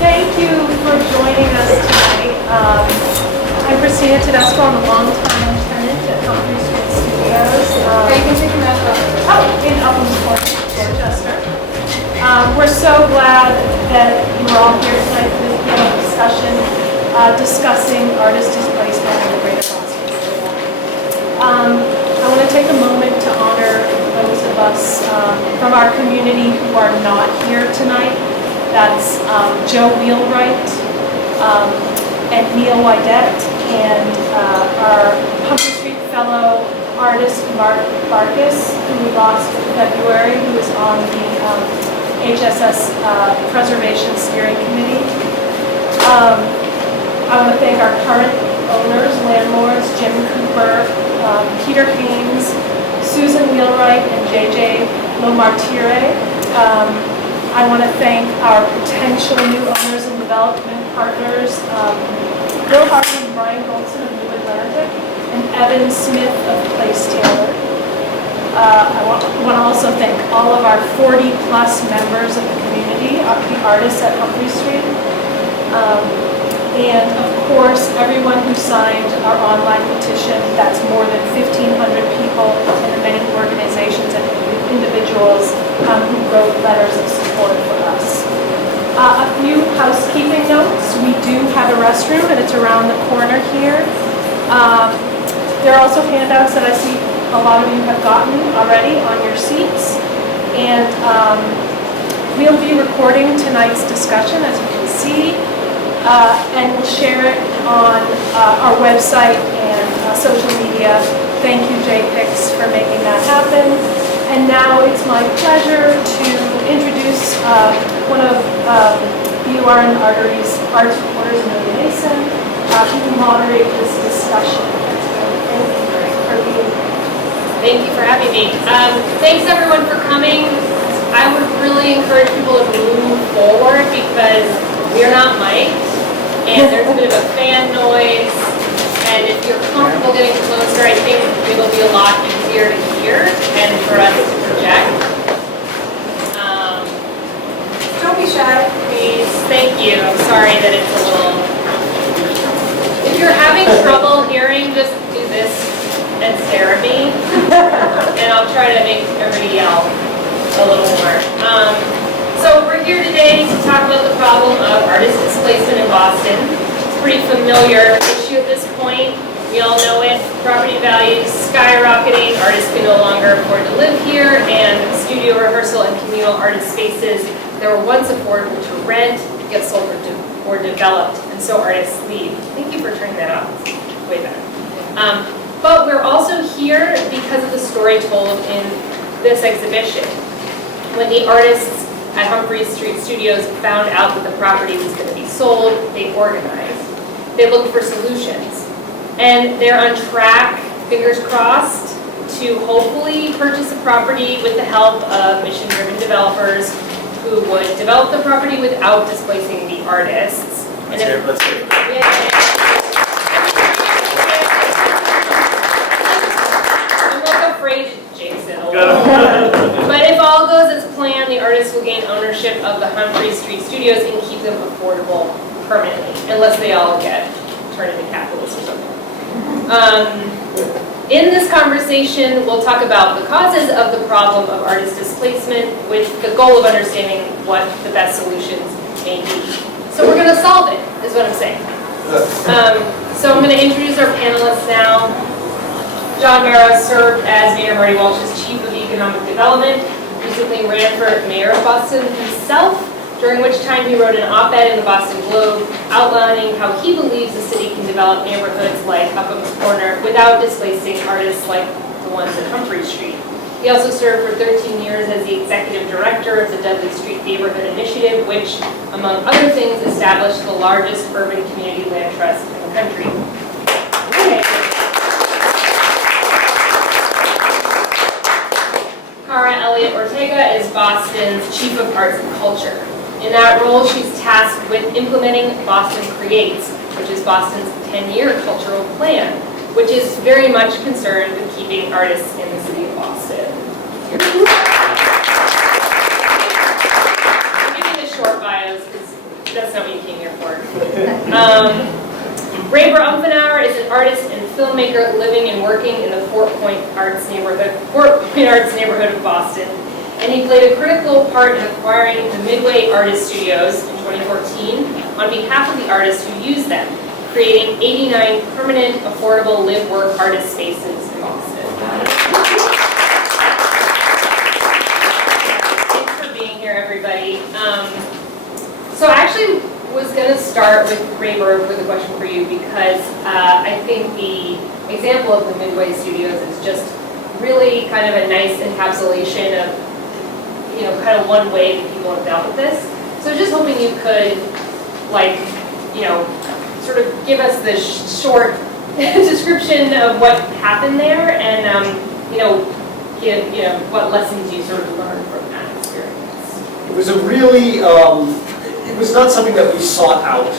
Thank you for joining us tonight. I'm Christina Tedesco. I'm a longtime tenant at Humphreys Street Studios. In Uplands, Dorchester. We're so glad that you're all here tonight for this panel discussion discussing artist displacement in the Greater Boston area. I want to take a moment to honor those of us from our community who are not here tonight. That's Joe Wheelwright and Neil Wydett, and our Humphreys Street fellow artist Mark Barkis, who we lost in February, who is on the HSS Preservation Steering Committee. I want to thank our current owners, landlords, Jim Cooper, Peter Haynes, Susan Wheelwright, and JJ Lomartire. I want to thank our potential new owners and development partners, Bill Harden and Brian Goldson of New Atlantic, and Evan Smith of Place Taylor. I want to also thank all of our 40-plus members of the community, the artists at Humphreys Street, and of course, everyone who signed our online petition. That's more than 1,500 people, and the many organizations and individuals who wrote letters of support for us. A few housekeeping notes. We do have a restroom, and it's around the corner here. There are also handouts that I see a lot of you have gotten already on your seats. And we'll be recording tonight's discussion, as you can see, and we'll share it on our website and social media. Thank you, JPIX, for making that happen. And now it's my pleasure to introduce one of BUR and Arteries arts reporters, Amelia Mason, who will moderate this discussion. Thank you for being here. Thank you for having me. Thanks everyone for coming. I would really encourage people to move forward because we're not mic'd and there's a bit of a fan noise. And if you're comfortable getting closer, I think it'll be a lot easier to hear and for us to project. Don't be shy. Please, thank you. I'm sorry that it's a little... If you're having trouble hearing, just do this and stare at me. And I'll try to make everybody yell a little more. So we're here today to talk about the problem of artist displacement in Boston. Pretty familiar issue at this point. We all know it. Property values skyrocketing. Artists can no longer afford to live here, and studio rehearsal and communal artist spaces that were once affordable to rent get sold or developed, and so artists leave. Thank you for turning that off. It's way better. But we're also here because of the story told in this exhibition. When the artists at Humphreys Street Studios found out that the property was going to be sold, they organized. They looked for solutions. And they're on track, fingers crossed, to hopefully purchase a property with the help of mission-driven developers who would develop the property without displacing the artists. Let's hear it. I'm like afraid to jinx it a little. But if all goes as planned, the artists will gain ownership of the Humphreys Street Studios and keep them affordable permanently, unless they all get turned into capitalists or something. In this conversation, we'll talk about the causes of the problem of artist displacement with the goal of understanding what the best solutions may be. So we're going to solve it, is what I'm saying. So I'm going to introduce our panelists now. John Barrow served as Mayor Marty Walsh's Chief of Economic Development, recently ran for Mayor of Boston himself, during which time he wrote an op-ed in the Boston Globe outlining how he believes the city can develop neighborhoods like Upham's Corner without displacing artists like the ones at Humphreys Street. He also served for 13 years as the executive director of the Dudley Street Neighborhood Initiative, which, among other things, established the largest urban community land trust in the country. Okay. Cara Elliot Ortega is Boston's Chief of Arts and Culture. In that role, she's tasked with implementing Boston Creates, which is Boston's 10-year cultural plan, which is very much concerned with keeping artists in the city of Boston. Ray Brumfenauer is an artist and filmmaker living and working in the Fort Point Arts neighborhood of Boston. And he played a critical part in acquiring the Midway Artist Studios in 2014 on behalf of the artists who use them, creating 89 permanent, affordable live-work artist spaces in Boston. Thanks for being here, everybody. So I actually was going to start with Ray Berg with a question for you because I think the example of the Midway Studios is just really kind of a nice encapsulation of, you know, kind of one way that people have dealt with this. So just hoping you could, like, you know, sort of give us the short description of what happened there and, you know, give, you know, what lessons you sort of learned from that experience. It was a really, it was not something that we sought out.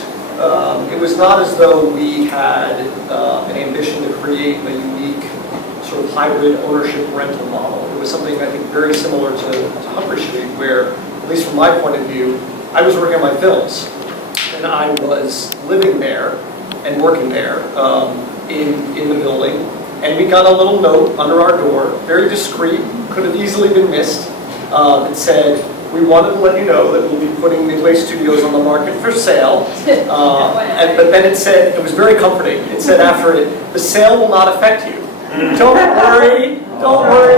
It was not as though we had an ambition to create a unique sort of hybrid ownership rental model. It was something I think very similar to Humphreys Street, where, at least from my point of view, I was working on my films, and I was living there and working there in the building, and we got a little note under our door, very discreet, could have easily been missed, that said, we wanted to let you know that we'll be putting Midway Studios on the market for sale. But then it said, it was very comforting, it said after it, the sale will not affect you. Don't worry,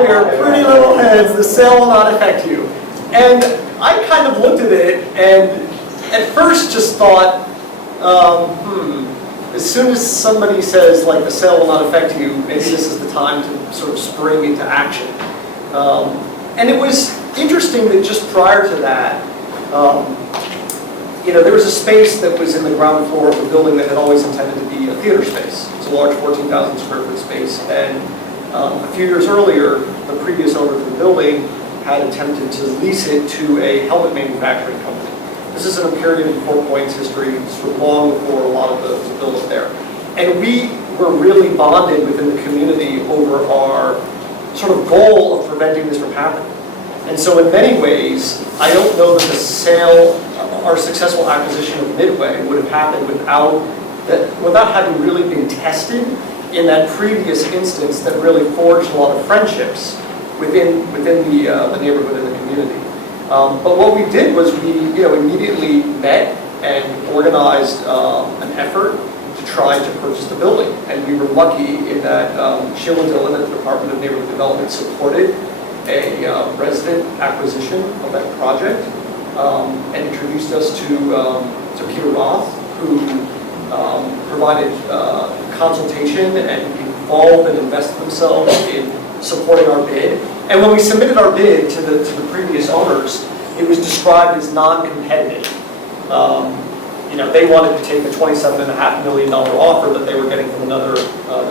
your pretty little heads, the sale will not affect you. And I kind of looked at it and at first just thought, as soon as somebody says like the sale will not affect you, maybe this is the time to sort of spring into action. And it was interesting that just prior to that, you know, there was a space that was in the ground floor of the building that had always intended to be a theater space. It's a large 14,000 square foot space. And a few years earlier, the previous owner of the building had attempted to lease it to a helmet manufacturing company. This is in a period in Fort Point's history, sort of long before a lot of those was built there. And we were really bonded within the community over our sort of goal of preventing this from happening. And so in many ways, I don't know that the sale, our successful acquisition of Midway would have happened without having really been tested in that previous instance that really forged a lot of friendships within the neighborhood and the community. But what we did was we immediately met and organized an effort to try to purchase the building. And we were lucky in that Sheila Dillon at the Department of Neighborhood Development supported a resident acquisition of that project and introduced us to Peter Roth, who provided consultation and involved and invested themselves in supporting our bid. And when we submitted our bid to the previous owners, it was described as non-competitive. You know, they wanted to take the $27.5 million offer that they were getting from another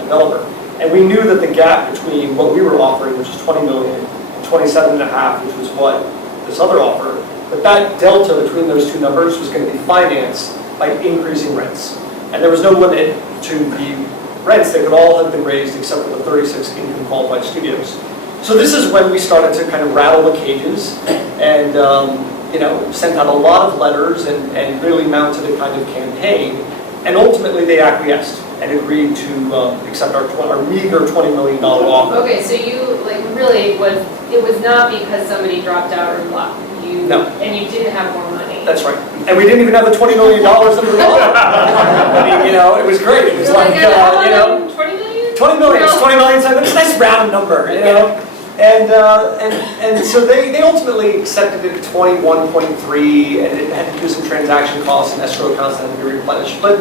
developer. And we knew that the gap between what we were offering, which was $20 million, and $27.5, which was what this other offer, that delta between those two numbers was going to be financed by increasing rents. And there was no limit to the rents. They could all have been raised except for the 36 income qualified studios. So this is when we started to kind of rattle the cages and sent out a lot of letters and really mounted a kind of campaign. And ultimately they acquiesced and agreed to accept our meager $20 million offer. Okay, so you, really it was not because somebody dropped out or left. No. And you didn't have more money. That's right. And we didn't even have the $20 million that we were offered. I mean, it was great. It was 20 million? 20 million. It's 20 million. So it's a nice round number, And so they ultimately accepted it at 21.3, and it had to do some transaction costs and escrow accounts that had to be replenished. But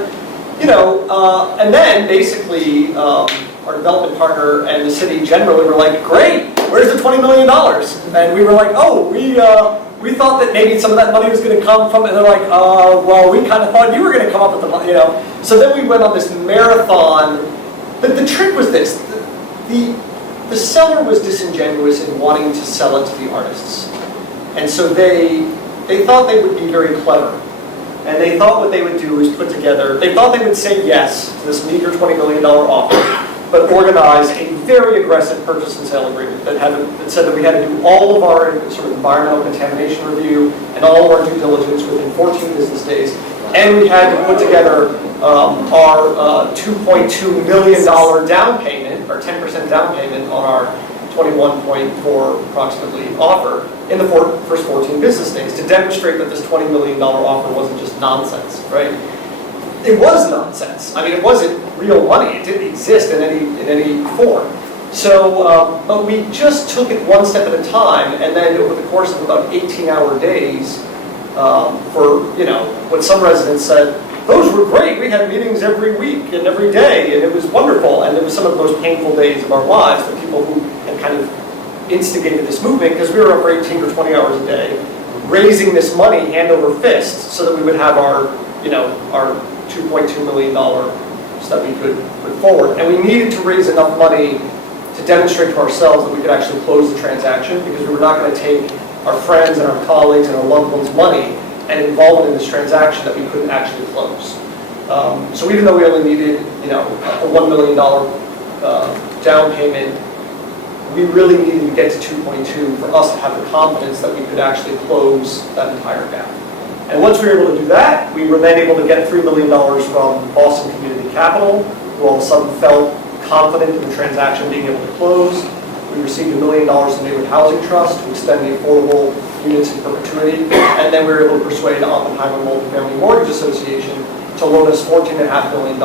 and then basically our development partner and the city generally were like, great, where's the $20 million? And we were like, oh, we thought that maybe some of that money was going to come from, and they're like, well, we kind of thought you were going to come up with the money, So then we went on this marathon. But the trick was this: the seller was disingenuous in wanting to sell it to the artists, and so they thought they would be very clever, and they thought what they would do is put together. They thought they would say yes to this meager $20 million offer, but organize a very aggressive purchase and sale agreement that said that we had to do all of our sort of environmental contamination review and all of our due diligence within 14 business days, And we had to put together our $2.2 million down payment, or 10% down payment on our 21.4 approximately offer in the first 14 business days to demonstrate that this $20 million offer wasn't just nonsense, right? It was nonsense. I mean, it wasn't real money. It didn't exist in any form. So, but we just took it one step at a time, and then over the course of about 18-hour days, for, you know, what some residents said, those were great. We had meetings every week and every day, and it was wonderful. And it was some of the most painful days of our lives for people who had kind of instigated this movement, because we were up for 18 or 20 hours a day, raising this money hand over fist so that we would have our, you know, our $2.2 million that we could put forward. And we needed to raise enough money to demonstrate to ourselves that we could actually close the transaction, because we were not going to take our friends and our colleagues and our loved ones' money and involve it in this transaction that we couldn't actually close. So even though we only needed, you know, a $1 million down payment, we really needed to get to 2.2 for us to have the confidence that we could actually close that entire gap. And once we were able to do that, we were then able to get $3 million from Boston Community Capital, who all of a sudden felt confident in the transaction being able to close. We received $1 million in Neighborhood Housing Trust to extend the affordable units in perpetuity, and then we were able to persuade Oppenheimer Multifamily Mortgage Association to loan us $14.5 million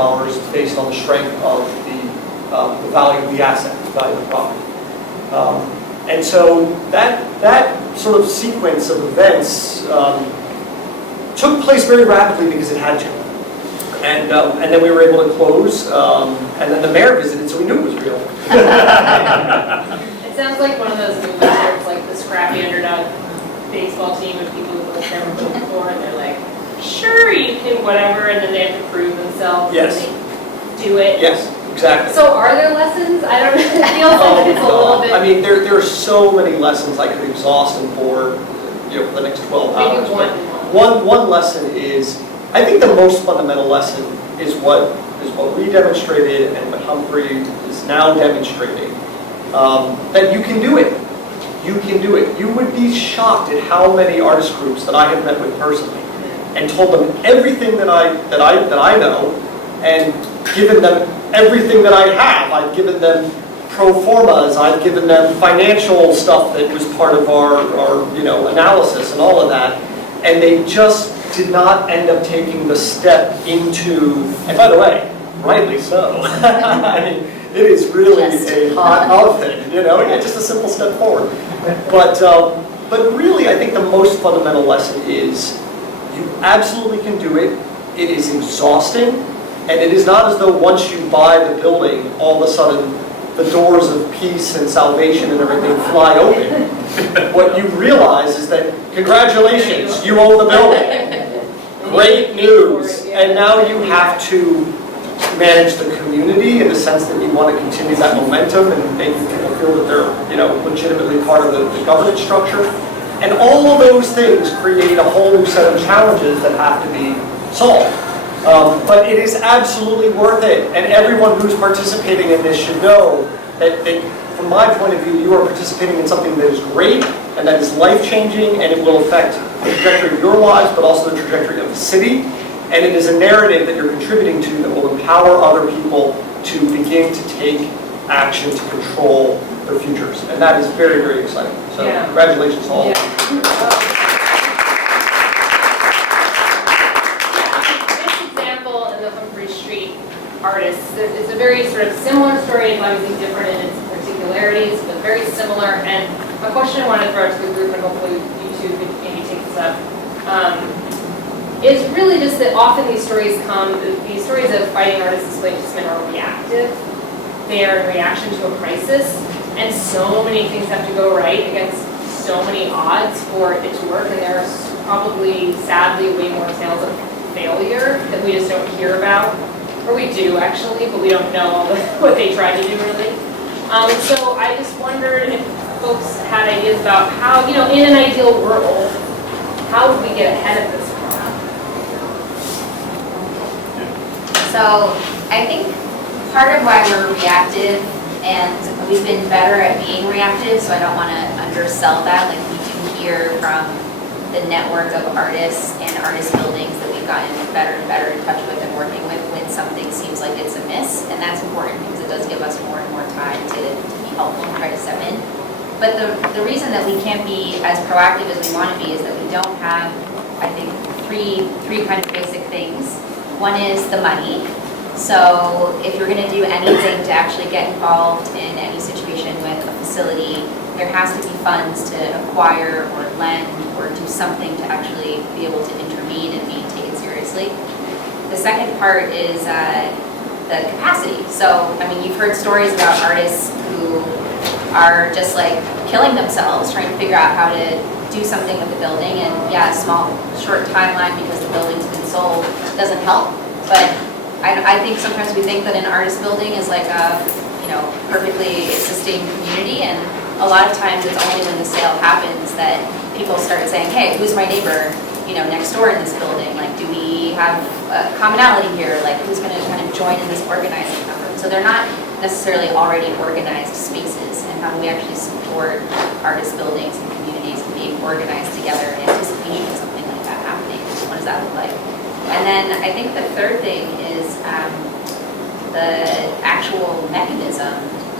based on the strength of the value of the asset, the value of the property. And so that sort of sequence of events took place very rapidly because it had to. And then we were able to close, and then the mayor visited, so we knew it was real. It sounds like one of those movies where it's like the scrappy underdog baseball team of people who've never played before, and they're like, sure, you can whatever, and then they have to prove themselves. Yes. And they do it. Yes, exactly. So are there lessons? I don't know. It feels like it's a little bit. I mean, there are so many lessons I could exhaust and for, you know, for the next 12 hours. Maybe one lesson is, I think the most fundamental lesson is what we demonstrated and what Humphrey is now demonstrating, that you can do it. You can do it. You would be shocked at how many artist groups that I have met with personally and told them everything that I know and given them everything that I have. I've given them pro formas, I've given them financial stuff that was part of our you know, analysis and all of that, and they just did not end up taking the step into, and by the way, rightly so. I mean, it is really a hot outfit, you know, yeah, just a simple step forward. But really, I think the most fundamental lesson is you absolutely can do it. It is exhausting, and it is not as though once you buy the building, all of a sudden the doors of peace and salvation and everything fly open. What you realize is that, congratulations, you own the building. Great news. And now you have to manage the community in the sense that you want to continue that momentum and make people feel that they're, you know, legitimately part of the governance structure. And all of those things create a whole new set of challenges that have to be solved. But it is absolutely worth it, and everyone who's participating in this should know that from my point of view, you are participating in something that is great and that is life-changing, and it will affect the trajectory of your lives, but also the trajectory of the city. And it is a narrative that you're contributing to that will empower other people to begin to take action to control their futures. And that is very, very exciting. So congratulations to all. Humphreys Street artists. It's a very sort of similar story, it's obviously different in its particularities, but very similar. And a question I wanted to throw out to the group, and hopefully you two could maybe take this up, is really just that often these stories of fighting artist displacement are reactive. They are in reaction to a crisis, and so many things have to go right against so many odds for it to work, and there are probably, sadly, way more tales of failure that we just don't hear about, or we do actually, but we don't know what they tried to do really. So I just wondered if folks had ideas about how, you know, in an ideal world, how would we get ahead of this problem? So I think part of why we're reactive, and we've been better at being reactive, so I don't want to undersell that. Like, we do hear from the network of artists and artist buildings that we've gotten better and better in touch with and working with when something seems like it's amiss, and that's important because it does give us more and more time to be helpful and try to step in. But the reason that we can't be as proactive as we want to be is that we don't have, I think, three kind of basic things. One is the money. So if you're going to do anything to actually get involved in any situation with a facility, there has to be funds to acquire or lend or do something to actually be able to intervene and be taken seriously. The second part is the capacity. So, I mean, you've heard stories about artists who are just like killing themselves trying to figure out how to do something with the building, and yeah, a small, short timeline because the building's been sold doesn't help, but I think sometimes we think that an artist building is like a, perfectly sustained community, and a lot of times it's only when the sale happens that people start saying, hey, who's my neighbor, next door in this building? Like, do we have a commonality here? Like, who's going to kind of join in this organizing effort? So they're not necessarily already organized spaces, and how do we actually support artist buildings and communities being organized together in anticipation of something like that happening? What does that look like? And then I think the third thing is the actual mechanism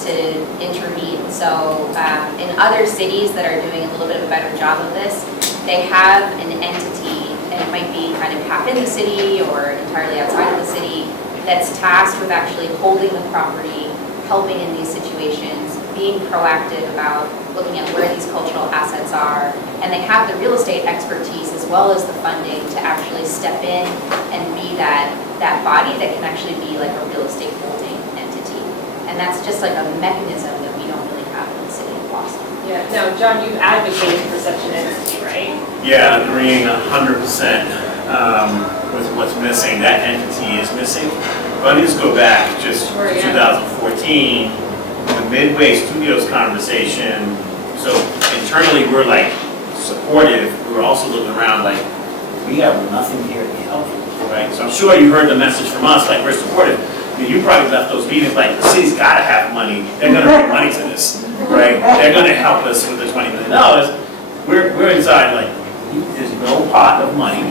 to intervene. So in other cities that are doing a little bit of a better job of this, they have an entity, and it might be kind of half in the city or entirely outside of the city, that's tasked with actually holding the property, helping in these situations, being proactive about looking at where these cultural assets are, and they have the real estate expertise as well as the funding to actually step in and be that body that can actually be like a real estate holding entity. And that's just like a mechanism that we don't really have in the city of Boston. Yeah, no, John, you've advocated for such an entity, right? Yeah, agreeing 100% with what's missing. That entity is missing. Let me just go back just Sure, to yeah. 2014, the Midway Studios conversation. So internally, we're like supportive. We were also looking around like, we have nothing here to help you, right? So I'm sure you heard the message from us, like we're supportive. I mean, you probably left those meetings like, the city's got to have money. They're going to bring money to this, right? They're going to help us with the $20 million. We're inside like, there's no pot of money,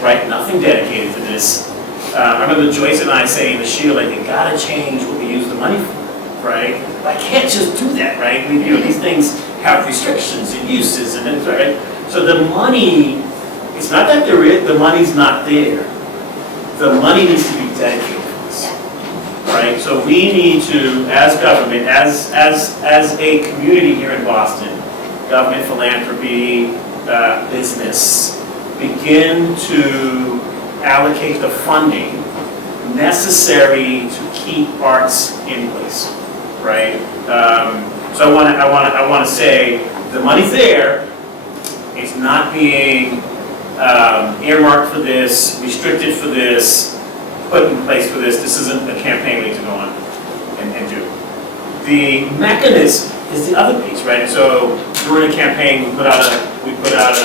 right? Nothing dedicated to this. I remember Joyce and I saying to Sheila, like, you gotta change what we use the money for, right? I can't just do that, right? These things have restrictions and uses and things, right? So the money, it's not that the money's not there. The money needs to be dedicated to this, right? So we need to, as government, as a community here in Boston, government, philanthropy, business, begin to allocate the funding necessary to keep arts in place, right? So I want to say the money's there. It's not being earmarked for this, restricted for this, put in place for this. This isn't a campaign we need to go on and do. The mechanism is the other piece, right? So during a campaign, we put out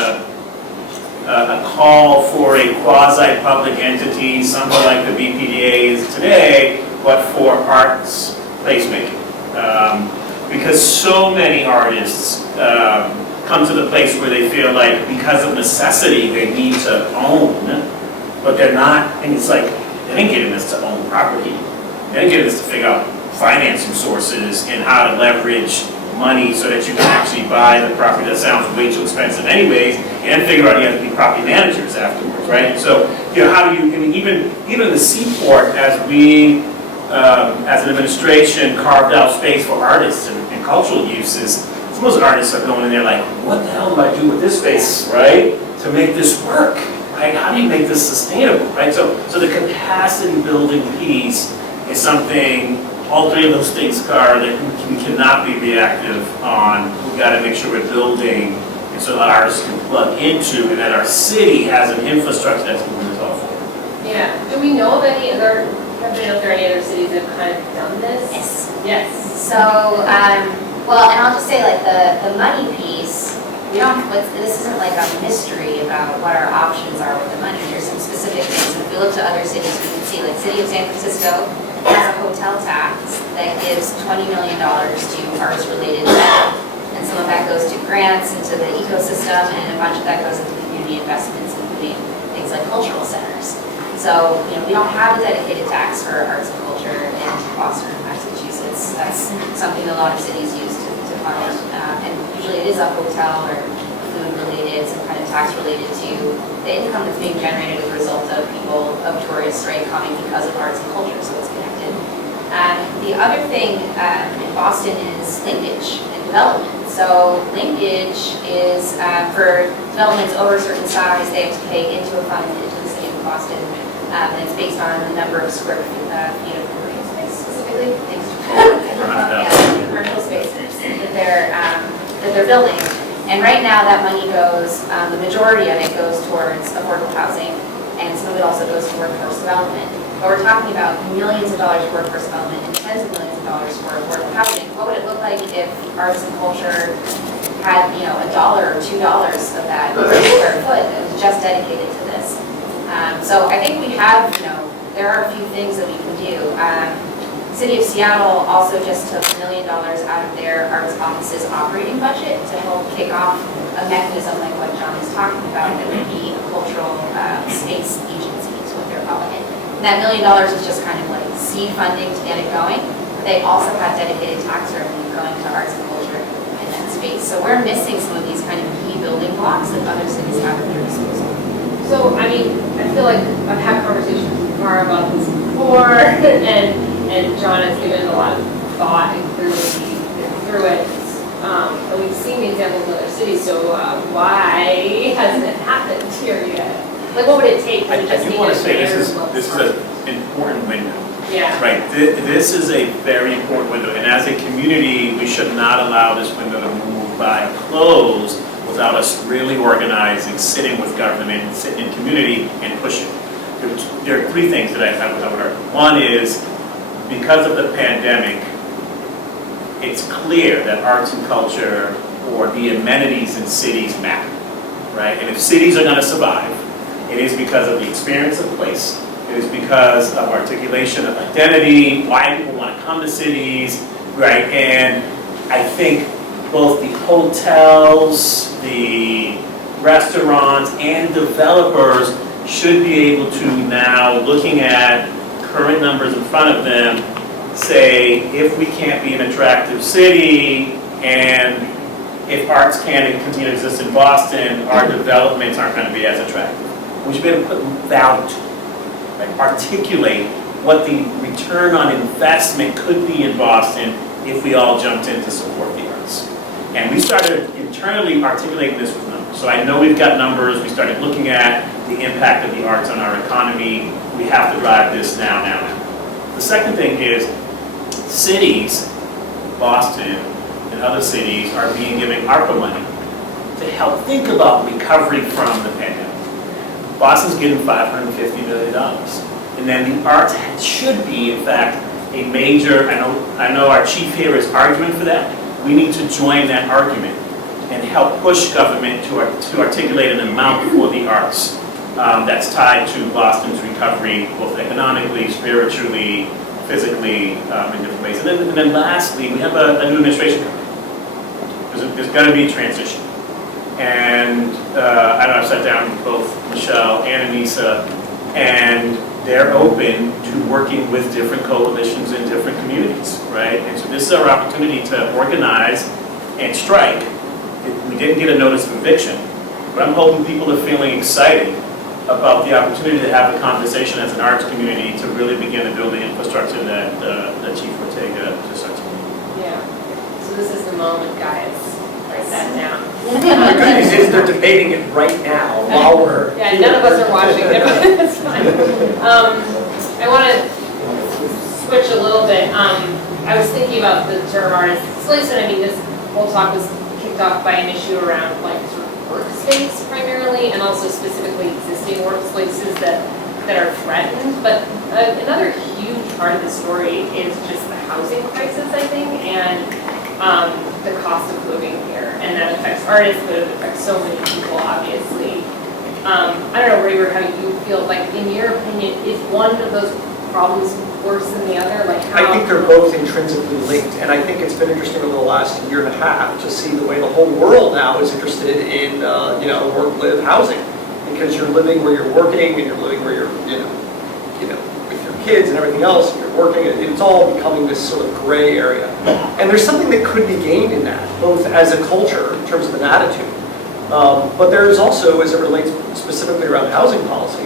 a call for a quasi-public entity, somewhat like the BPDA is today, but for arts placemaking. Because so many artists come to the place where they feel like because of necessity they need to own, but they're not, and it's like, they didn't get in this to own property. They didn't get in this to figure out financing sources and how to leverage money so that you can actually buy the property that sounds way too expensive anyways, and figure out you have to be property managers afterwards, right? So, how do you, I mean, even the Seaport, as we, as an administration, carved out space for artists and cultural uses, some of those artists are going in there like, what the hell do I do with this space, right? To make this work, right? How do you make this sustainable, right? So the capacity building piece is something. All three of those things are that we cannot be reactive on. We've got to make sure we're building, and so that artists can plug into, and that our city has an infrastructure that's moving this all forward. Yeah. Do we know of any other? Have we know if there are any other cities that have kind of done this? Yes. Yes. So, well, and I'll just say like the money piece. This isn't like a mystery about what our options are with the money. There's some specific things. If we look to other cities, we can see like City of San Francisco has a hotel tax that gives $20 million to arts-related debt, and some of that goes to grants into the ecosystem, and a bunch of that goes into community investments, including things like cultural centers. So, we don't have a dedicated tax for arts and culture in Boston or Massachusetts. That's something a lot of cities use to fund. And usually it is a hotel or food related, some kind of tax related to the income that's being generated as a result of people, of tourists, right, coming because of arts and culture, so it's connected. The other thing in Boston is linkage and development. So linkage is for developments over a certain size, they have to pay into a fund into the city of Boston. And it's based on the number of square feet of commercial space specifically. Commercial spaces that they're building. And right now that money goes, the majority of it goes towards affordable housing, and some of it also goes to workforce development. But we're talking about millions of dollars for workforce development and tens of millions of dollars for affordable housing. What would it look like if arts and culture had, $1 or $2 of that per square foot that was just dedicated to this? So I think we have, there are a few things that we can do. City of Seattle also just took $1 million out of their arts office's operating budget to help kick off a mechanism like what John is talking about that would be a cultural space agency is what they're calling it. And that $1 million is just kind of like seed funding to get it going. They also have dedicated tax revenue going to arts and culture in that space. So we're missing some of these kind of key building blocks that other cities have at their disposal. So, I feel like I've had conversations with Cara about this before, and John has given a lot of thought and clearly been through it. And we've seen the examples in other cities, so why hasn't it happened here yet? Like, what would it take? Would it just I do want to say this is an important window. Yeah. Right, this is a very important window, and as a community, we should not allow this window to move by close without us really organizing, sitting with government, sitting in community, and pushing. There are three things that I would argue. One is, because of the pandemic, it's clear that arts and culture or the amenities in cities matter, right? And if cities are going to survive, it is because of the experience of place. It is because of articulation of identity, why people want to come to cities, right? And I think both the hotels, the restaurants, and developers should be able to now, looking at current numbers in front of them, say, if we can't be an attractive city, and if arts can't continue to exist in Boston, our developments aren't going to be as attractive. We should be able to put value to it, right? Articulate what the return on investment could be in Boston if we all jumped in to support the arts. And we started internally articulating this with numbers. So I know we've got numbers. We started looking at the impact of the arts on our economy. We have to drive this now. The second thing is cities, Boston and other cities, are being given ARPA money to help think about recovery from the pandemic. Boston's getting $550 million. And then the arts should be, in fact, a major, I know our chief here is arguing for that. We need to join that argument and help push government to articulate an amount for the arts that's tied to Boston's recovery, both economically, spiritually, physically, in different ways. And then lastly, we have a new administration coming. There's got to be a transition. And I know I've sat down with both Michelle and Anissa, and they're open to working with different coalitions in different communities, right? And so this is our opportunity to organize and strike. We didn't get a notice of eviction, but I'm hoping people are feeling excited about the opportunity to have a conversation as an arts community to really begin to build the infrastructure that Chief Ortega just articulated. Yeah. So this is the moment, guys. Write that down. The good news is they're debating it right now while we're Yeah, here. none of us are watching it, but it's fine. I want to switch a little bit. I was thinking about the term artist displacement. I mean, this whole talk was kicked off by an issue around like sort of workspace primarily, and also specifically existing workspaces that are threatened. But another huge part of the story is just the housing crisis, I think, and the cost of living here, and that affects artists, but it affects so many people, obviously. I don't know, Raver, how you feel, like, in your opinion, is one of those problems worse than the other? Like, how? I think they're both intrinsically linked, and I think it's been interesting over the last year and a half to see the way the whole world now is interested in, work, live, housing. because you're living where you're working and you're living where you're, with your kids and everything else, and you're working, it's all becoming this sort of gray area. And there's something that could be gained in that, both as a culture in terms of an attitude, but there's also, as it relates specifically around housing policy,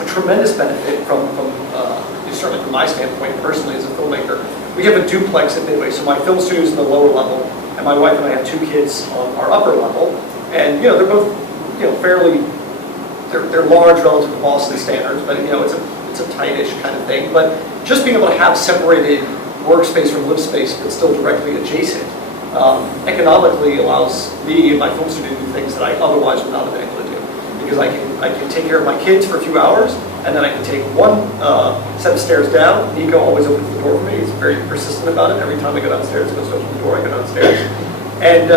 a tremendous benefit from certainly from my standpoint personally as a filmmaker. We have a duplex at Midway, so my film studio's in the lower level, and my wife and I have 2 kids on our upper level, and they're both fairly, they're large relative to Boston standards, but it's a tight-ish kind of thing. But just being able to have separated workspace from live space, but still directly adjacent, economically allows me and my film studio to do things that I otherwise would not have been able to do. Because I can take care of my kids for a few hours, and then I can take one set of stairs down. Nico always opens the door for me. He's very persistent about it. Every time I go downstairs, he goes to open the door, I go downstairs. And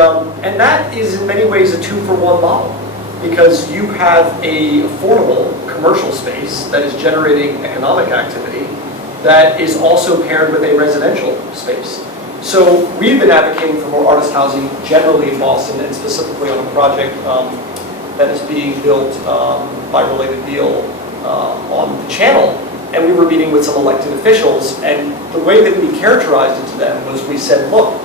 that is in many ways a 2-for-1 model, because you have a affordable commercial space that is generating economic activity that is also paired with a residential space. So we've been advocating for more artist housing generally in Boston, and specifically on a project that is being built by Related Deal on the channel. And we were meeting with some elected officials, and the way that we characterized it to them was we said, look,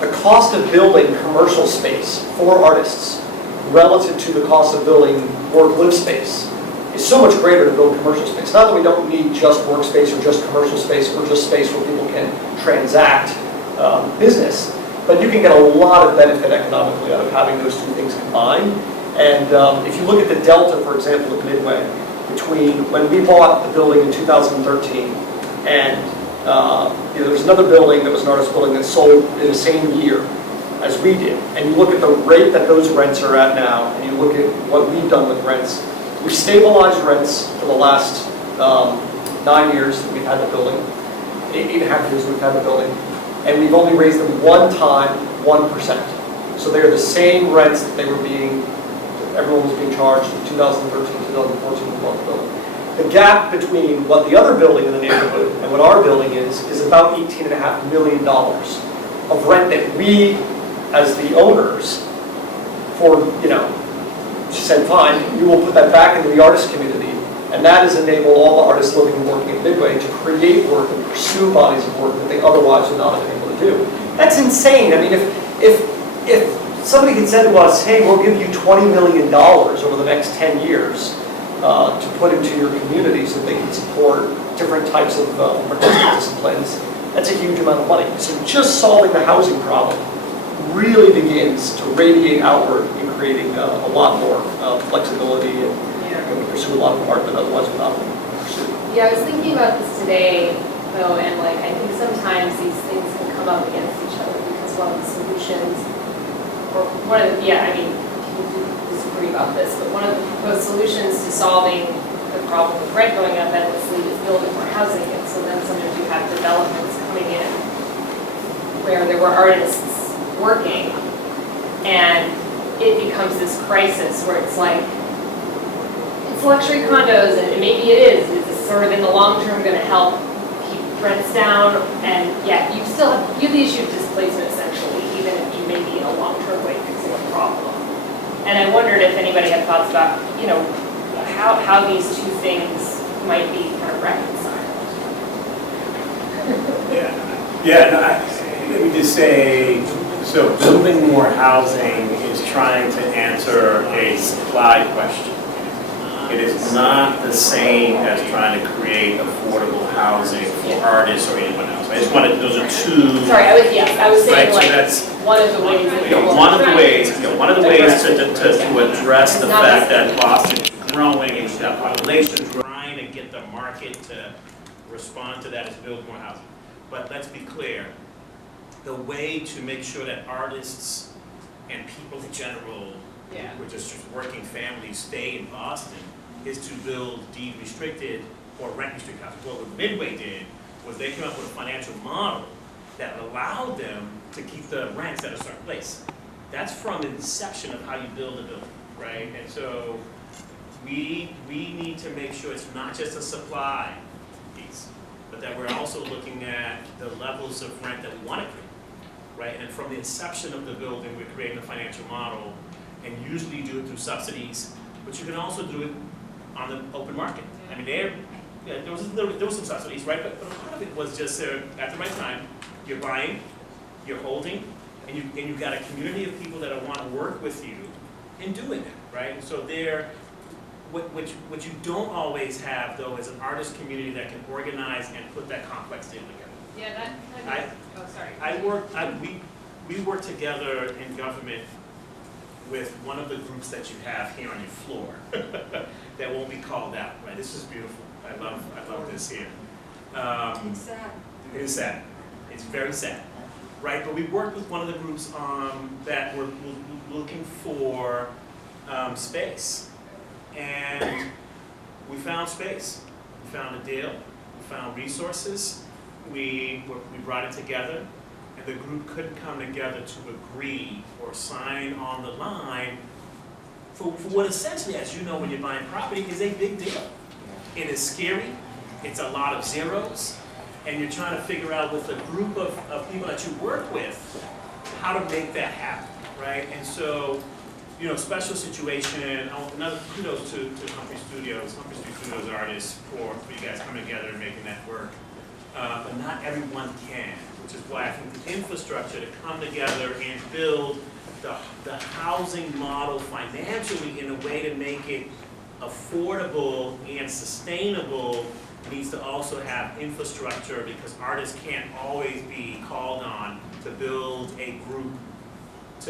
the cost of building commercial space for artists relative to the cost of building work-live space is so much greater to build commercial space. Not that we don't need just workspace or just commercial space or just space where people can transact business, but you can get a lot of benefit economically out of having those 2 things combined. And if you look at the delta, for example, at Midway, between when we bought the building in 2013 and there was another building that was an artist building that sold in the same year as we did, and you look at the rate that those rents are at now, and you look at what we've done with rents, we've stabilized rents for the last 9 years that we've had the building, 8.5 years we've had the building, and we've only raised them one time, 1%. So they're the same rents that everyone was being charged in 2013, 2014 when we bought the building. The gap between what the other building in the neighborhood and what our building is about $18.5 million of rent that we, as the owners, said, fine, you will put that back into the artist community, and that has enabled all the artists living and working at Midway to create work and pursue bodies of work that they otherwise would not have been able to do. That's insane. I mean, if somebody had said to us, hey, we'll give you $20 million over the next 10 years to put into your community so that they can support different types of artistic disciplines, that's a huge amount of money. So just solving the housing problem really begins to radiate outward in creating a lot more flexibility and pursue a lot of art that otherwise would not pursue. Yeah, I was thinking about this today, though, and I think sometimes these things can come up against each other because one of the solutions, people disagree about this, but one of the proposed solutions to solving the problem with rent going up endlessly is building more housing, and so then sometimes you have developments coming in where there were artists working, and it becomes this crisis where it's like, it's luxury condos, and maybe it is sort of in the long term going to help keep rents down, and yet you still have the issue of displacement essentially, even if you may be in a long-term way fixing a problem. And I wondered if anybody had thoughts about, how these 2 things might be kind of reconciled. Let me just say, so building more housing is trying to answer a supply question. It is not the same as trying to create affordable housing for artists or anyone else. I just wanted, those are 2. Sorry, I was saying right, so that's one of the ways. one of the ways to address the fact that Boston is growing and we've got population trying to get the market to respond to that is build more housing. But let's be clear, the way to make sure that artists and people in general, which is just working families, stay in Boston, is to build deed-restricted or rent-restricted housing. What Midway did was they came up with a financial model that allowed them to keep the rents at a certain place. That's from the inception of how you build a building, right? And so we need to make sure it's not just a supply piece, but that we're also looking at the levels of rent that we want to create, right? And from the inception of the building, we're creating a financial model, and usually do it through subsidies but you can also do it on the open market. I mean, there was some subsidies, right? But a lot of it was just at the right time, you're buying, you're holding, and you've got a community of people that want to work with you in doing it, right? So what you don't always have, though, is an artist community that can organize and put that complex deal together. Yeah, sorry. We work together in government with one of the groups that you have here on your floor that won't be called out, right? This is beautiful. I love this here. It's sad. It is sad. It's very sad, right? But we worked with one of the groups that were looking for space, and we found space. We found a deal. We found resources. We brought it together, and the group couldn't come together to agree or sign on the line for what essentially, as you know, when you're buying property, is a big deal. It is scary. It's a lot of zeros. And you're trying to figure out with a group of people that you work with how to make that happen, right? And so, special situation. Another kudos to Humphreys Street Studios artists for you guys coming together and making that work. But not everyone can, which is why I think the infrastructure to come together and build the housing model financially in a way to make it affordable and sustainable needs to also have infrastructure, because artists can't always be called on to build a group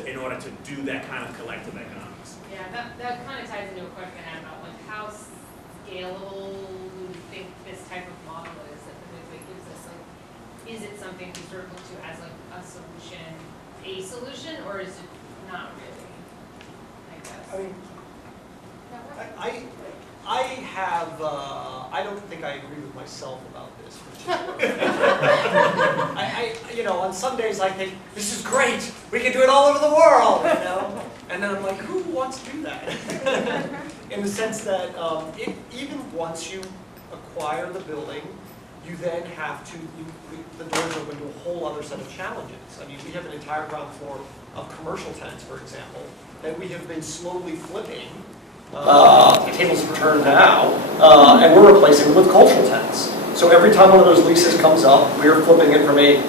in order to do that kind of collective economics. Yeah, that kind of ties into a question I had about how scalable do you think this type of model is that it gives us? Is it something we sort of look to as a solution, or is it not really? I guess. I mean, I don't think I agree with myself about this particularly. On some days I think, this is great, we can do it all over the world, And then I'm like, who wants to do that? In the sense that even once you acquire the building, you then have to, the doors open to a whole other set of challenges. I mean, we have an entire ground floor of commercial tenants, for example, that we have been slowly flipping. The tables have turned now, and we're replacing them with cultural tenants. So every time one of those leases comes up, we're flipping it from a,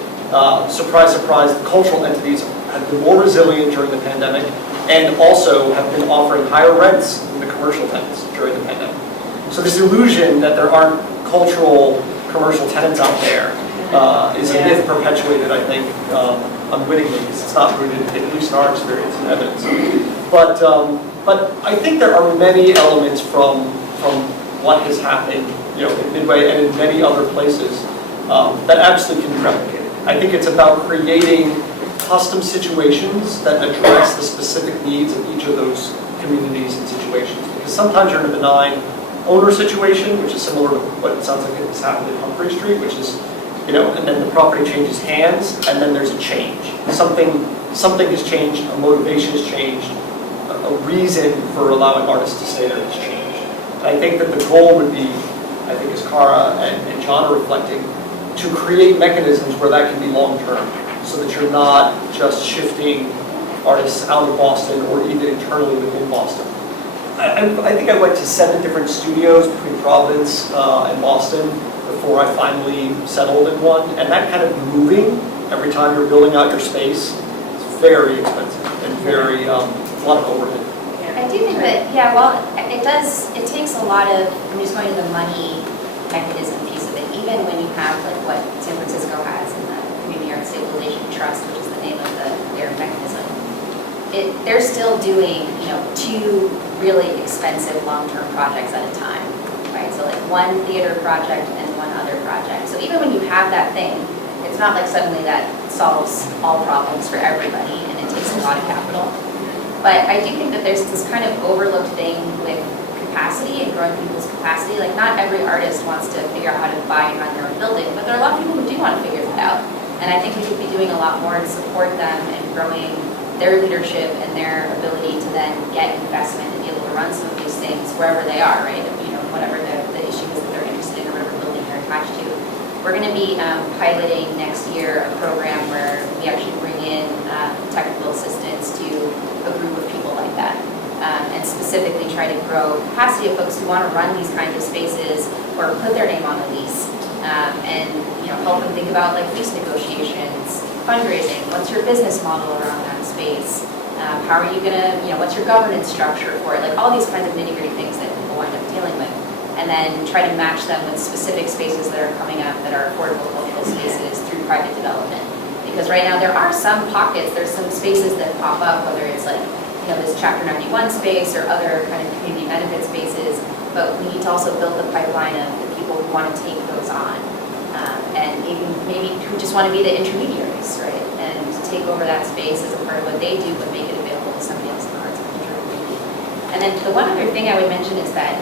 surprise, the cultural entities have been more resilient during the pandemic, and also have been offering higher rents than the commercial tenants during the pandemic. So this illusion that there aren't cultural commercial tenants out there is a myth perpetuated, I think, unwittingly, because it's not rooted, at least in our experience, in evidence. But I think there are many elements from what has happened, in Midway and in many other places that absolutely can be replicated. I think it's about creating custom situations that address the specific needs of each of those communities and situations. Because sometimes you're in a benign owner situation, which is similar to what it sounds like has happened at Humphreys Street, which is, and then the property changes hands, and then there's a change. Something has changed, a motivation has changed, a reason for allowing artists to stay there has changed. And I think that the goal would be, I think as Cara and John are reflecting, to create mechanisms where that can be long-term, so that you're not just shifting artists out of Boston or even internally within Boston. I think I went to 7 different studios between Providence and Boston before I finally settled in one, and that kind of moving every time you're building out your space is very expensive and very, a lot of overhead. I do think that, it takes a lot of, I'm just going to the money mechanism piece of it, even when you have what San Francisco has in the Community Art Stabilization Trust, which is the name of their mechanism. They're still doing, 2 really expensive long-term projects at a time, right? So one theater project and one other project. So even when you have that thing, it's not like suddenly that solves all problems for everybody, and it takes a lot of capital. But I do think that there's this kind of overlooked thing with capacity and growing people's capacity. Not every artist wants to figure out how to buy and run their own building, but there are a lot of people who do want to figure that out. And I think we should be doing a lot more to support them and growing their leadership and their ability to then get investment and be able to run some of these things wherever they are, right? Whatever the issue is that they're interested in or whatever building they're attached to. We're going to be piloting next year a program where we actually bring in technical assistance to a group of people like that. and specifically try to grow capacity of folks who want to run these kinds of spaces or put their name on the lease, and help them think about like lease negotiations, fundraising, what's your business model around that space, how are you gonna, what's your governance structure for it, like all these kinds of nitty-gritty things that people wind up dealing with, and then try to match them with specific spaces that are coming up that are affordable cultural spaces through private development. Because right now there are some pockets, there's some spaces that pop up, whether it's like this Chapter 91 space or other kind of community benefit spaces, but we need to also build the pipeline of the people who want to take those on, and even maybe who just want to be the intermediaries, right, and take over that space as a part of what they do, but make it available to somebody else in the arts and culture community. And then the one other thing I would mention is that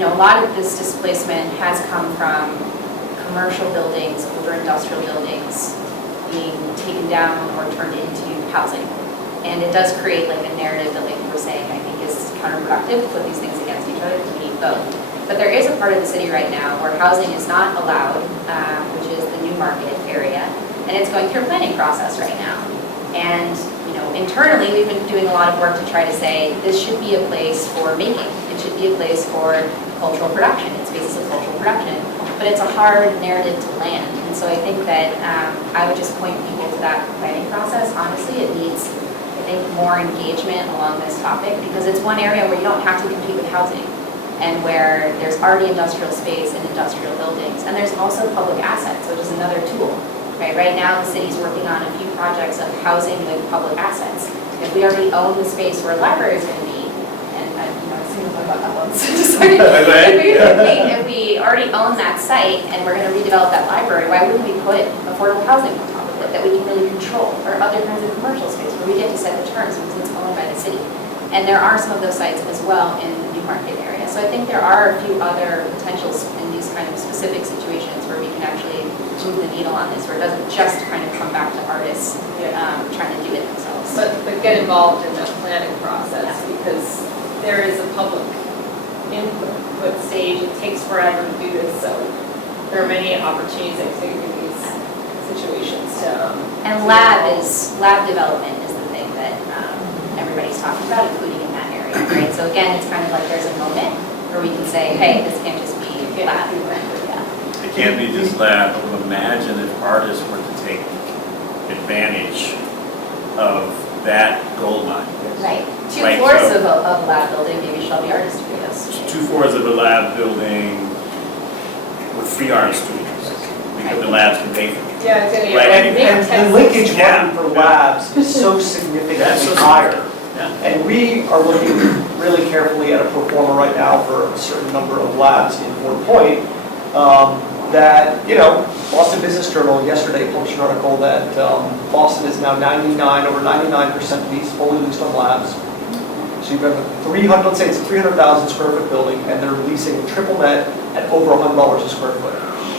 a lot of this displacement has come from commercial buildings, older industrial buildings being taken down or turned into housing. And it does create like a narrative that, like we were saying, I think is counterproductive to put these things against each other, because we need both. But there is a part of the city right now where housing is not allowed, which is the New Market area, and it's going through a planning process right now. And internally, we've been doing a lot of work to try to say this should be a place for making. It should be a place for cultural production. It's spaces of cultural production, but it's a hard narrative to land. And so I think that I would just point people to that planning process. Honestly, it needs, I think, more engagement along this topic, because it's one area where you don't have to compete with housing, and where there's already industrial space and industrial buildings, and there's also public assets, which is another tool. Right now, the city's working on a few projects of housing with public assets. If we already own the space where a library is going to be, and I've seen about that one, so sorry. If we already own that site and we're going to redevelop that library, why wouldn't we put affordable housing on top of it that we can really control, or other kinds of commercial space where we get to set the terms because it's owned by the city? And there are some of those sites as well in the New Market area. So I think there are a few other potentials in these kind of specific situations where we can actually move the needle on this, where it doesn't just kind of come back to artists trying to do it themselves. But get involved in the planning process, because there is a public input stage. It takes forever to do this, so there are many opportunities I think in these situations. And lab development is the thing that everybody's talking about, including in that area, right? So again, it's kind of like there's a moment where we can say, hey, this can't just be lab. It can't be just lab, but imagine if artists were to take advantage of that gold mine. Right. Two Right, floors so- of a lab building, maybe shall be artist studios. 2 floors of a lab building with free art studios, because the labs can pay for it. Yeah, it's gonna Right, And the linkage Yeah. money for labs is so significantly That's so higher. Yeah. And we are looking really carefully at a pro forma right now for a certain number of labs in Fort Point, that, Boston Business Journal yesterday published an article that Boston is now over 99% leased, fully leased on labs. So you've got let's say it's a 300,000 square foot building, and they're leasing triple net at over $100 a square foot.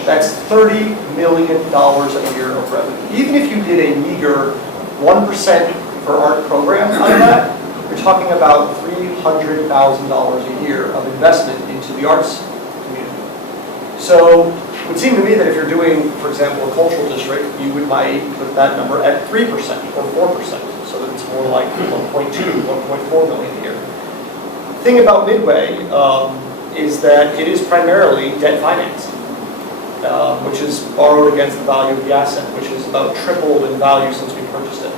That's $30 million a year of revenue. Even if you did a meager 1% per art program out of that, you're talking about $300,000 a year of investment into the arts community. So it would seem to me that if you're doing, for example, a cultural district, you might put that number at 3% or 4%, so that it's more like 1.2, 1.4 million a year. The thing about Midway is that it is primarily debt financed, which is borrowed against the value of the asset, which is about tripled in value since we purchased it.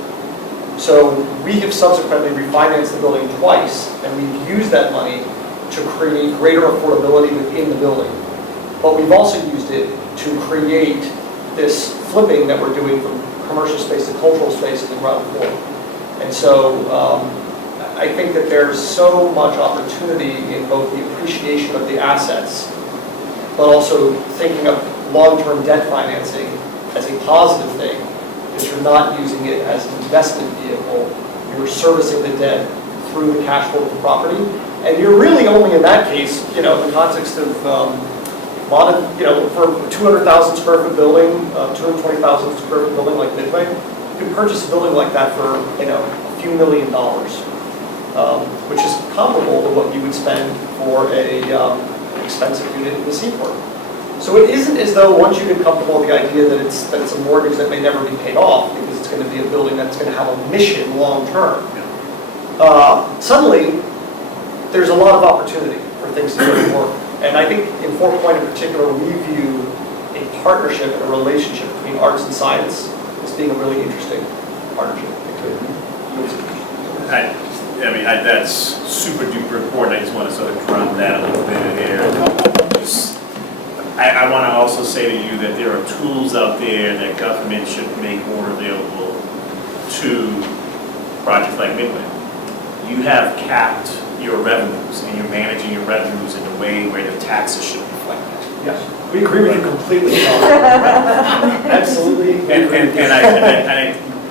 So we have subsequently refinanced the building twice, and we've used that money to create greater affordability within the building. But we've also used it to create this flipping that we're doing from commercial space to cultural space in the ground floor. And so I think that there's so much opportunity in both the appreciation of the assets, but also thinking of long-term debt financing as a positive thing, because you're not using it as an investment vehicle. You're servicing the debt through the cash flow of the property. And you're really only in that case, in the context of for a 200,000 square foot building, 220,000 square foot building like Midway, you can purchase a building like that for, a few $1 million, which is comparable to what you would spend for an expensive unit in the Seaport. So it isn't as though once you get comfortable with the idea that it's a mortgage that may never be paid off, because it's going to be a building that's going to have a mission long term. suddenly there's a lot of opportunity for things to really work. And I think in Fort Point in particular, we view a partnership and a relationship between arts and science as being a really interesting partnership. That's super duper important. I just want to sort of drum that a little bit in here. I want to also say to you that there are tools out there that government should make more available to projects like Midway. You have capped your revenues, and you're managing your revenues in a way where the taxes should reflect that. Yes, we agree with you completely. Absolutely.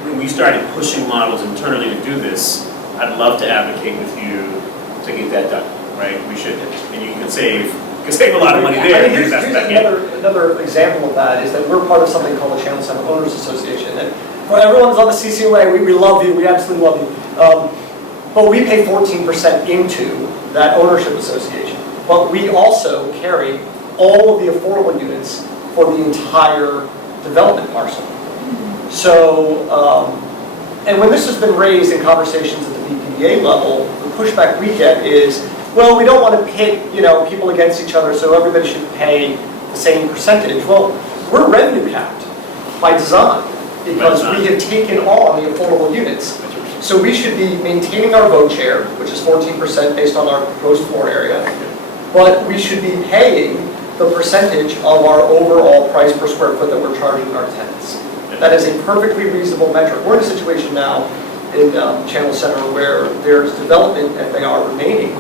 When we started pushing models internally to do this, I'd love to advocate with you to get that done, right? We should, and you can save a lot of money there. I mean, here's another example of that is that we're part of something called the Channel Center Owners Association. And for everyone who's on the CCOA, we love you, we absolutely love you. But we pay 14% into that ownership association. But we also carry all of the affordable units for the entire development parcel. So, and when this has been raised in conversations at the BPDA level, the pushback we get is, well, we don't want to pit, people against each other, so everybody should pay the same percentage. Well, we're revenue capped by design because we have taken on the affordable units. So we should be maintaining our vote share, which is 14% based on our gross floor area, but we should be paying the percentage of our overall price per square foot that we're charging our tenants. That is a perfectly reasonable metric. We're in a situation now in Channel Center where there's development FAR remaining,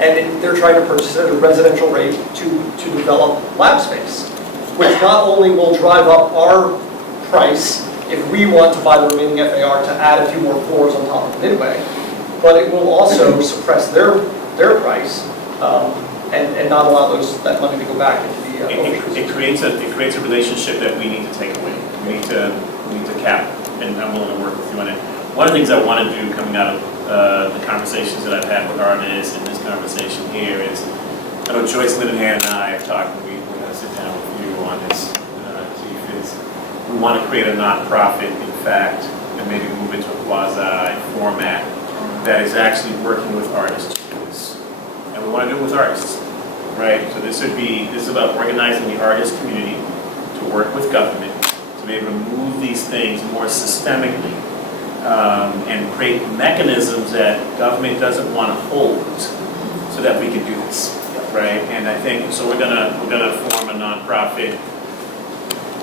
and they're trying to purchase it at a residential rate to develop lab space, which not only will drive up our price if we want to buy the remaining FAR to add a few more floors on top of Midway, but it will also suppress their price and not allow that money to go back into the It creates a relationship that we need to take away. We need to cap, and I'm willing to work with you on it. One of the things I want to do coming out of the conversations that I've had with artists and this conversation here is, I know Joyce Linehan and I have talked, and we're going to sit down with you on this, Chief, is we want to create a nonprofit, in fact, and maybe move into a quasi format that is actually working with artists to do this. And we want to do it with artists, right? So this is about organizing the artist community to work with government to be able to move these things more systemically and create mechanisms that government doesn't want to hold so that we can do this, right? And I think, so we're gonna form a nonprofit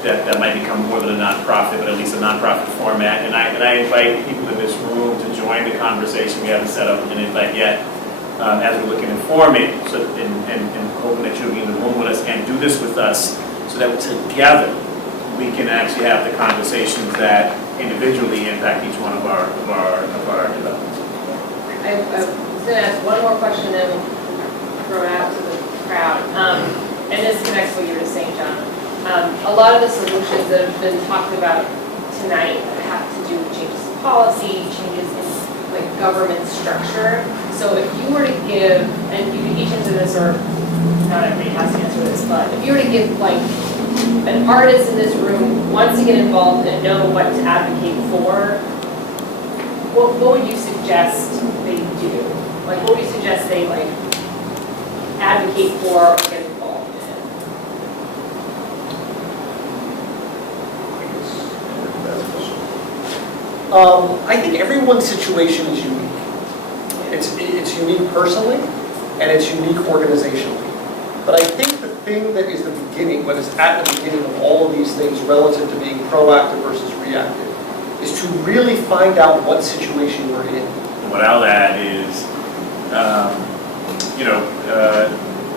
that might become more than a nonprofit, but at least a nonprofit format. And I invite people in this room to join the conversation. We haven't set up an invite yet, as we're looking to form it, so, and hoping that you'll be in the room with us and do this with us, so that together we can actually have the conversations that individually impact each one of our developments. I was going to ask one more question and throw it out to the crowd. And this connects what you were saying, John. A lot of the solutions that have been talked about tonight have to do with changes in policy, changes in government structure. So if you were to give, and you could each answer this, or not everybody has to answer this, but if you were to give an artist in this room wants to get involved and know what to advocate for, what would you suggest they do? What would you suggest they advocate for or get involved in? I think everyone's situation is unique. It's unique personally, and it's unique organizationally. But I think the thing that is the beginning, what is at the beginning of all of these things relative to being proactive versus reactive, is to really find out what situation we're in. What I'll add is,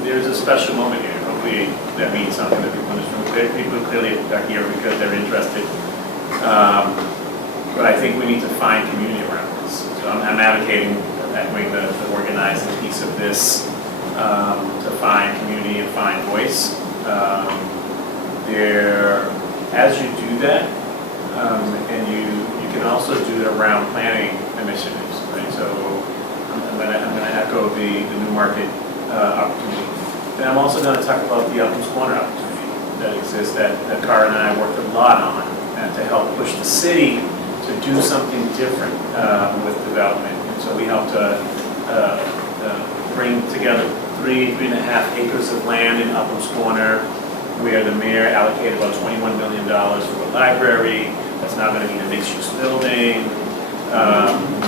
there's a special moment here. Hopefully that means something that people in this room, people clearly are here because they're interested. But I think we need to find community around this. So I'm advocating the organizing piece of this to find community and find voice. As you do that, and you can also do it around planning initiatives, right? So I'm gonna echo the New Market opportunity. And I'm also gonna talk about the Elkins Corner opportunity that exists that Cara and I worked a lot on to help push the city to do something different with development. So we helped bring together 3.5 acres of land in Upham's Corner, where the mayor allocated about $21 million for a library that's now going to be a mixed-use building,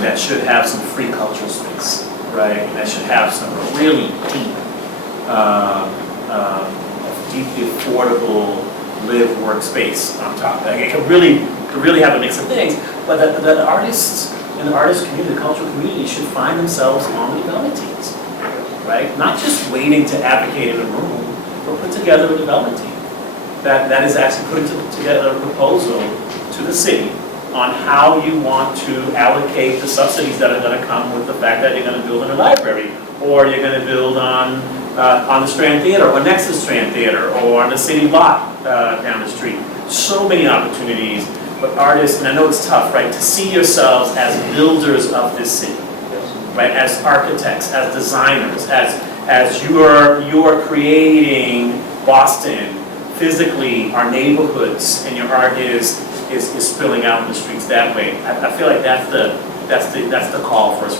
that should have some free cultural space, right? And that should have some really deeply affordable live workspace on top. Like, it could really have a mix of things, but the artists and the artist community, the cultural community should find themselves on the development teams, right? Not just waiting to advocate in a room, but put together a development team that is actually putting together a proposal to the city on how you want to allocate the subsidies that are going to come with the fact that you're going to build in a library, or you're going to build on the Strand Theater, or next to the Strand Theater, or on the city lot down the street. So many opportunities, but artists, and I know it's tough, right, to see yourselves as builders of this city, right, as architects, as designers, as you are creating Boston physically, our neighborhoods, and your art is spilling out in the streets that way. I feel like that's the call for us right now.